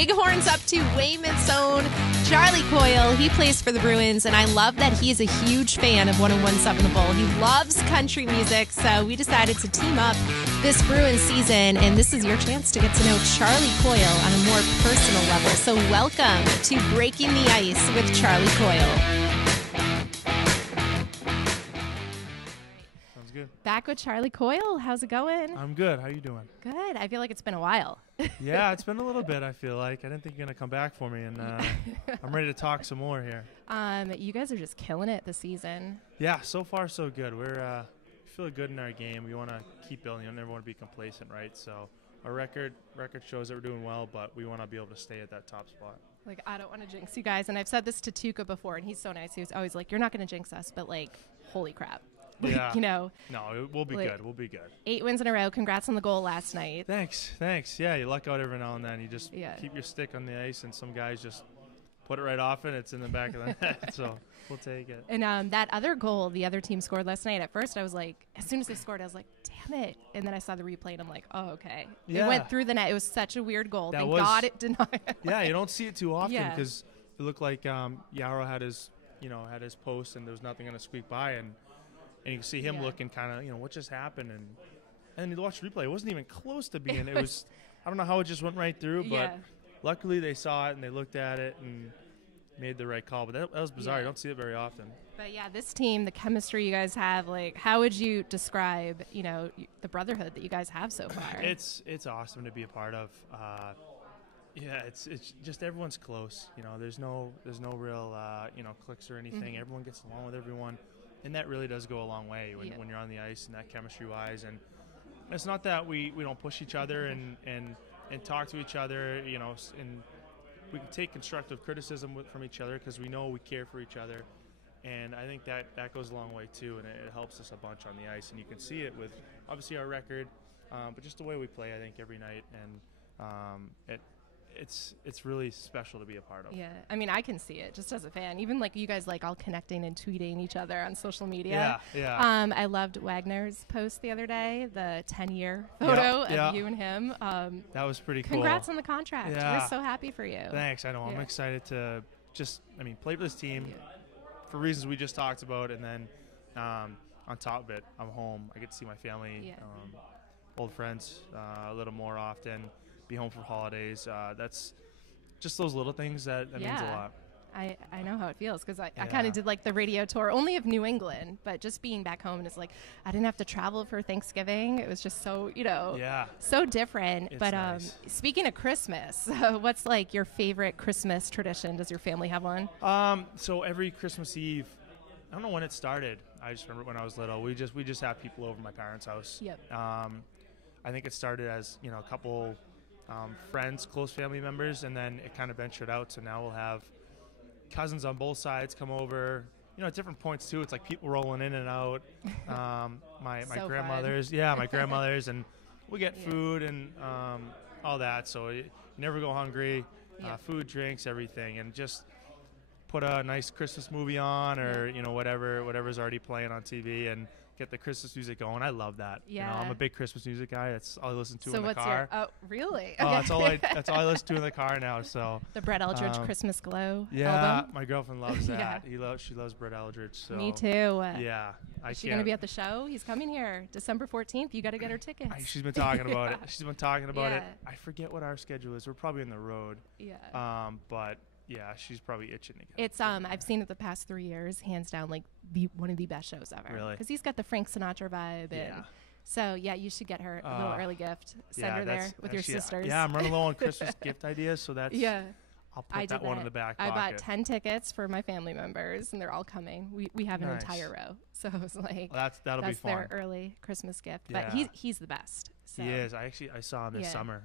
big horns up to Weymouth's own Charlie Coyle. He plays for the Bruins, and I love that he is a huge fan of 101.7 The Bull. He loves country music, so we decided to team up this Bruins season, and this is your chance to get to know Charlie Coyle on a more personal level. So welcome to Breaking the Ice with Charlie Coyle. Back with Charlie Coyle. How's it going? I'm good. How you doing? Good. I feel like it's been a while. Yeah, it's been a little bit, I feel like. I didn't think you're going to come back for me, and I'm ready to talk some more here. You guys are just killing it this season. Yeah, so far so good. We're feeling good in our game. We want to keep building. You never want to be complacent, right? So our record shows that we're doing well, but we want to be able to stay at that top spot. Like, I don't want to jinx you guys, and I've said this to Tuukka before, and he's so nice. He was always like, you're not going to jinx us, but, like, holy crap. Yeah. You know. No, we'll be good. We'll be good. 8 wins in a row. Congrats on the goal last night. Thanks. Yeah, you luck out every now and then. You just keep your stick on the ice, and some guys just put it right off, and it's in the back of the net. So we'll take it. And that other goal the other team scored last night, at first I was like, as soon as they scored, I was like, damn it. And then I saw the replay, and I'm like, oh, okay. Yeah. It went through the net. It was such a weird goal. Thank God it denied. Yeah, you don't see it too often because it looked like Yarrow had his post, and there was nothing going to squeak by, and you can see him looking kind of, what just happened, and then you watch the replay. It wasn't even close to being. It was, I don't know how it just went right through, but luckily they saw it and they looked at it and made the right call. But that was bizarre. You don't see it very often. But yeah, this team, the chemistry you guys have, like, how would you describe, the brotherhood that you guys have so far? It's awesome to be a part of. It's just everyone's close. There's no real cliques or anything. Mm-hmm. Everyone gets along with everyone. And that really does go a long way when you're on the ice, and that chemistry-wise. And it's not that we don't push each other and talk to each other, and we can take constructive criticism from each other because we know we care for each other. And I think that goes a long way, too, and it helps us a bunch on the ice. And you can see it with, obviously, our record, but just the way we play, I think, every night. And it's really special to be a part of. Yeah, I mean, I can see it just as a fan. Even like you guys, like all connecting and tweeting each other on social media. Yeah. I loved Wagner's post the other day, the 10-year photo of you and him. That was pretty cool. Congrats on the contract. Yeah. We're so happy for you. Thanks. I know. I'm excited to play for this team for reasons we just talked about, and then on top of it, I'm home. I get to see my family, old friends a little more often. Be home for holidays. That's just those little things that means a lot. I know how it feels because I kind of did like the radio tour only of New England, but just being back home, and it's like I didn't have to travel for Thanksgiving. It was just so so different. It's but nice. Speaking of Christmas, what's like your favorite Christmas tradition? Does your family have one? So every Christmas Eve, I don't know when it started. I just remember when I was little, we just have people over my parents' house. Yep. I think it started as a couple. Friends, close family members, and then it kind of ventured out. So now we'll have cousins on both sides come over. At different points too. It's like people rolling in and out. My so grandmothers, my grandmothers, and we get food and all that. So you never go hungry. Food, drinks, everything, and just put a nice Christmas movie on, or whatever's already playing on TV, and get the Christmas music going. I love that. Yeah. I'm a big Christmas music guy. That's all I listen to in the car. So what's your? Oh, really? That's all I listen to in the car now. So the Brett Eldridge Christmas Glow album. album. My girlfriend loves that. She loves Brett Eldridge. So me too. Yeah. Is she gonna be at the show? He's coming here December 14th. You got to get her tickets. She's been talking about it. I forget what our schedule is. We're probably on the road. Yeah. But. Yeah, she's probably itching to go. It's I've seen it the past 3 years, hands down, like one of the best shows ever. Really? Because he's got the Frank Sinatra vibe. Yeah. And so you should get her a little early gift. Send her there with your sisters. Yeah, I'm running low on Christmas gift ideas, so that's I'll put that one in the back pocket. I bought 10 tickets for my family members, and they're all coming. We have an entire row, so I was like, that'll be fun. Their early Christmas gift. Yeah. But he's the best. So. He is. I saw him this summer.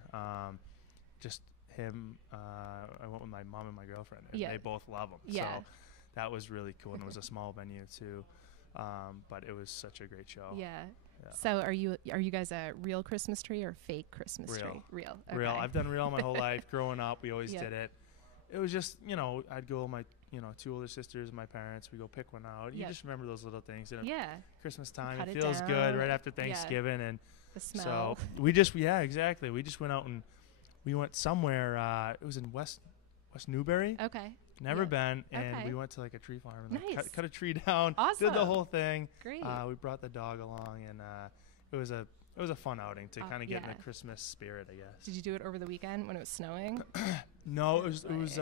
Just him. I went with my mom and my girlfriend, and they both love him. So that was really cool, and it was a small venue too. But it was such a great show. Yeah. So are you guys a real Christmas tree or fake Christmas tree? Real. Okay. Real. I've done real my whole life. Growing up, we always did it. It was just, I'd go with my, 2 older sisters, my parents. We go pick one out. You just remember those little things. And Christmas time, it feels good right after Thanksgiving, and the smell. So we just, exactly. We just went out and we went somewhere. It was in West Newbury. Okay. Never been, and Okay. we went to like a tree farm and like, Nice. cut a tree down. Awesome. Did the whole thing. Great. We brought the dog along, and it was a fun outing to kind of get in the Christmas spirit, I guess. Did you do it over the weekend when it was snowing? No, it was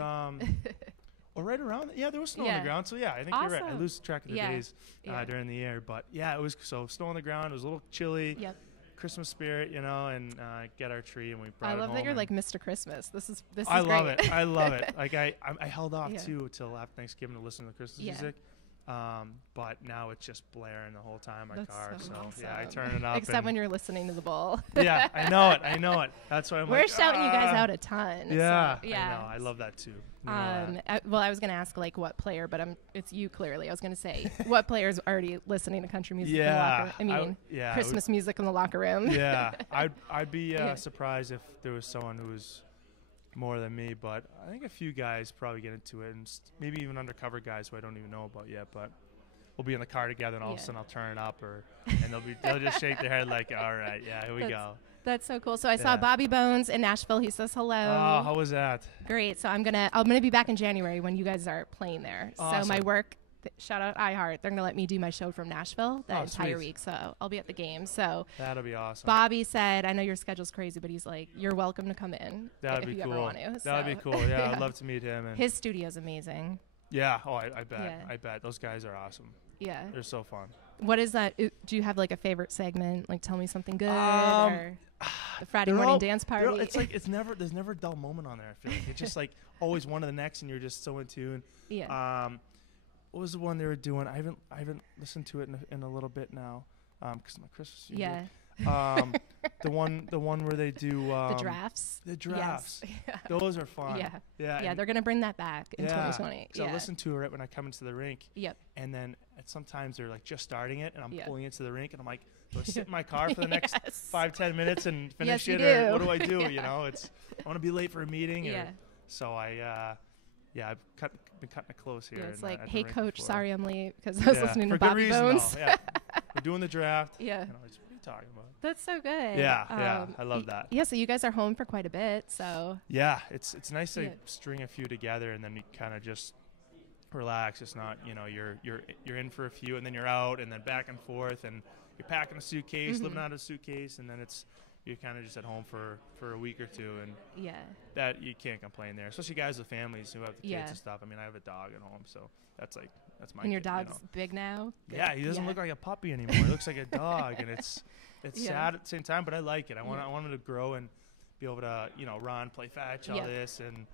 or right around. Yeah, there was snow on the ground. So yeah, I think you're right. I Awesome. lose track of the days during the year, but yeah, it was snow on the ground. It was a little chilly. Yep. Christmas spirit, and get our tree, and we brought it I love home that you're and like Mr. Christmas. This is I great. love it. I love it. Like I held off Yeah. too till after Thanksgiving to listen to the Christmas music. But now it's just blaring the whole time in my car. So yeah, I turn it up. Except when you're listening to the ball. Yeah, I know it. That's why We're shouting you guys out a ton. Yeah, so, yeah. I know. I love that too. I was going to ask like what player, but it's you clearly. I was going to say what player's already listening to country music in the locker room? Christmas music in the locker room. Yeah, I'd be surprised if there was someone who was more than me, but I think a few guys probably get into it, and maybe even undercover guys who I don't even know about yet. But we'll be in the car together, and all of a sudden I'll turn it up, and they'll just shake their head like, all right, yeah, here we go. That's so cool. So I saw Bobby Bones in Nashville. He says hello. Oh, how was that? Great. So I'm gonna be back in January when you guys are playing there. Awesome. So my work. Shout out iHeart. They're going to let me do my show from Nashville that entire sweet. week. So I'll be at the game. So that'll be awesome. Bobby said, I know your schedule's crazy, but he's like, you're welcome to come in That'd if be you cool. ever want to. That'd be cool. Yeah, I'd love to meet him. And his studio's amazing. yeah. Oh, I bet. Yeah. I bet. Those guys are awesome. Yeah. They're so fun. What is that? Do you have like a favorite segment? Like tell me something good or the Friday morning dance party? It's like there's never a dull moment on there. I feel like it's just like always one to the next, and you're just so in tune. Yeah. What was the one they were doing? I haven't listened to it in a little bit now, because my Christmas. Yeah. The one where they do the drafts. The drafts. Yes. Those are fun. Yeah. Yeah. Yeah, they're gonna bring that back in 2020. So I listen to it when I come into the rink. Yep. And then sometimes they're like just starting it, and I'm Yeah. pulling into the rink, and I'm like, do I sit in my car for the next 5-10 minutes and finish Yes, it, you or do. what do I do? You know, I want to be late for a meeting. Yeah. So I've been cutting it close here. Yeah, it's at like, the hey, rink coach, before. sorry I'm late because I was listening for to good Bobby reason, Bones. though. Yeah. We're doing the draft. Yeah. What are you talking about? That's so good. Yeah, I love that. Yeah, so you guys are home for quite a bit, so. Yeah, it's nice to string a few together, and then you kind of just relax. It's not, you're in for a few, and then you're out, and then back and forth, and you're packing a suitcase, living out of a suitcase, and then you're kind of just at home for a week or two, and that you can't complain there, especially guys with families who have the kids and stuff. I mean, I have a dog at home, so that's my And your kid, dog's big now? Yeah, he doesn't look like a puppy anymore. He looks like a dog, and it's sad at the same time, but I like it. I want him to grow and be able to, run, play fetch, all this, and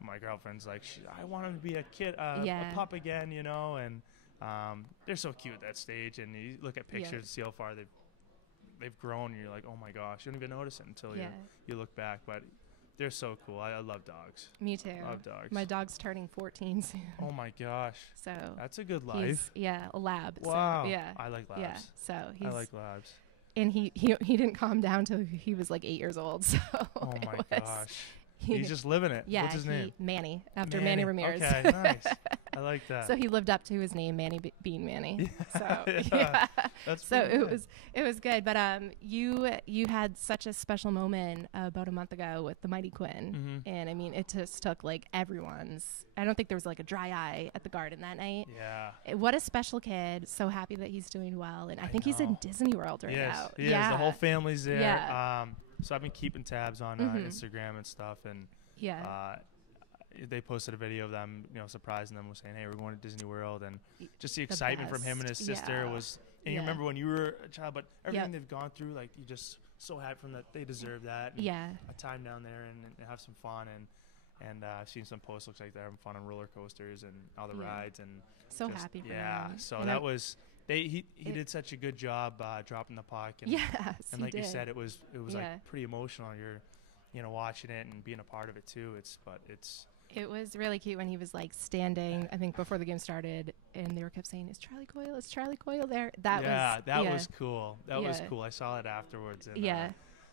my girlfriend's like, I want him to be a kid, a pup again, and they're so cute at that stage, and you look at pictures and see how far they've grown, and you're like, oh my gosh, you don't even notice it until you look back, but they're so cool. I love dogs. Me too. Love dogs. My dog's turning 14 soon. Oh my gosh. So that's a good life. A lab. Wow. So, yeah. I like labs. Yeah. So I like labs. And he didn't calm down till he was like 8 years old. So oh my gosh. He's just living it. Yeah. What's his name? Manny, after Manny Ramirez. Okay, nice. I like that. So he lived up to his name, Bean Manny. Yeah. So That's so good. it was good. But you had such a special moment about a month ago with the Mighty Quinn, and I mean it just took like everyone's. I don't think there was like a dry eye at the Garden that night. Yeah. What a special kid! So happy that he's doing well, and I think he's in Disney World right now. He is. The whole family's there. Yeah. So I've been keeping tabs on Instagram and stuff, and they posted a video of them, surprising them with saying, "Hey, we're going to Disney World," and just the excitement from him and his sister was. And you remember when you were a child, but everything they've gone through, like you just so happy from that they deserve that. And a time down there and have some fun and I've seen some posts. Looks like they're having fun on roller coasters and all the rides and so happy for them. So and that was. He did such a good job dropping the puck. And, and like you said, it was like pretty emotional. You're watching it and being a part of it too. It was really cute when he was like standing, I think before the game started, and they were kept saying, "Is Charlie Coyle? Is Charlie Coyle there?" That was cool. That was cool. I saw it afterwards. And,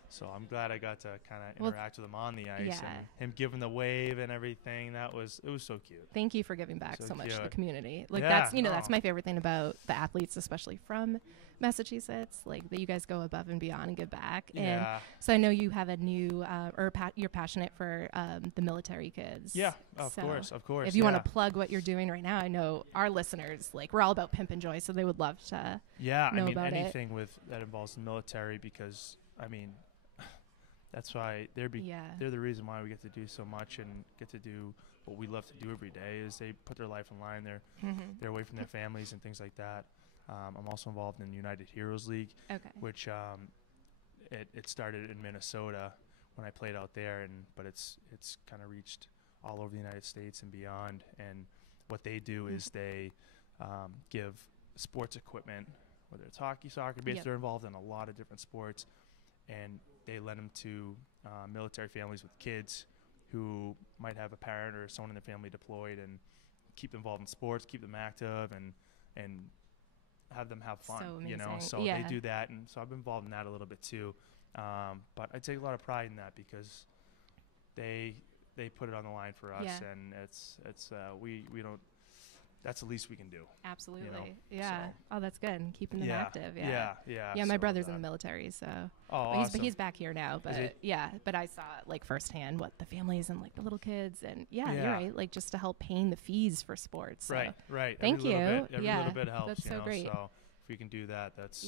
So I'm glad I got to kind of interact with him on the ice and him giving the wave and everything. It was so cute. Thank you for giving back so much to the community. Like yeah, that's my favorite thing about the athletes, especially from Massachusetts, like that you guys go above and beyond and give back. Yeah. And so I know you have a new, you're passionate for the military kids. Yeah, of course. If you want to plug what you're doing right now, I know our listeners, like we're all about Pimp and Joy, so they would love to know about anything that involves the military, because, I mean, that's why they're the reason why we get to do so much and get to do what we love to do every day, is they put their life in line. They're away from their families and things like that. I'm also involved in the United Heroes League, which it started in Minnesota when I played out there, but it's kind of reached all over the United States and beyond. And what they do is they give sports equipment, whether it's hockey, soccer, baseball. They're involved in a lot of different sports, and they lend them to military families with kids who might have a parent or someone in their family deployed, and keep them involved in sports, keep them active, and have them have fun. So they do that, and so I've been involved in that a little bit too. But I take a lot of pride in that, because they put it on the line for us, and it's we don't. That's the least we can do. Absolutely. Yeah. So. Oh, that's good. Keeping them active. Yeah. Yeah. My brother's in the military, so. Oh, awesome. He's back here now, but but I saw like firsthand what the families and like the little kids, and you're right, like just to help paying the fees for sports. So. Right. Thank you. Every little bit helps. That's so great. So if we can do that, that's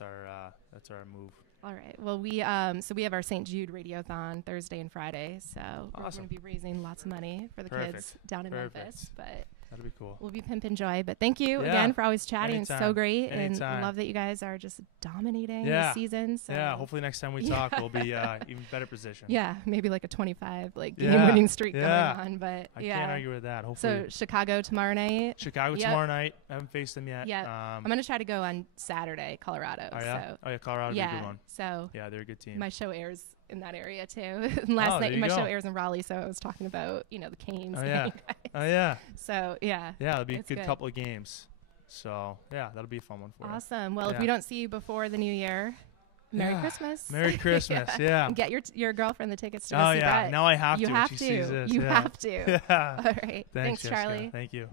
our move. All right. Well, we have our St. Jude Radiothon Thursday and Friday, so we're going to be raising lots of money for the kids down in Memphis, but. That'll be cool. We'll be Pimp and Joy. But thank you again for always chatting. Anytime. It's so great. Anytime. And love that you guys are just dominating the season. So. Yeah, hopefully next time we talk, we'll be even better position. Yeah, maybe like a 25 game winning streak going on. But I can't argue with that. Hopefully. So Chicago tomorrow night. Tomorrow night. I haven't faced them yet. Yeah. I'm going to try to go on Saturday, Colorado. Oh, yeah? So, Colorado's a good one. So yeah, they're a good team. My show airs in that area too. Last night my show airs in Raleigh, so I was talking about the Canes. Oh yeah. So yeah. Yeah, it'll be a good couple of games. So yeah, that'll be a fun one for you. Awesome. Well, if we don't see you before the new year, Merry Christmas. Merry Christmas. Yeah. And get your girlfriend the tickets to go see Brett. Now I have you to. Have to. You have to. Yeah. All right. Thanks, Charlie. Thank you.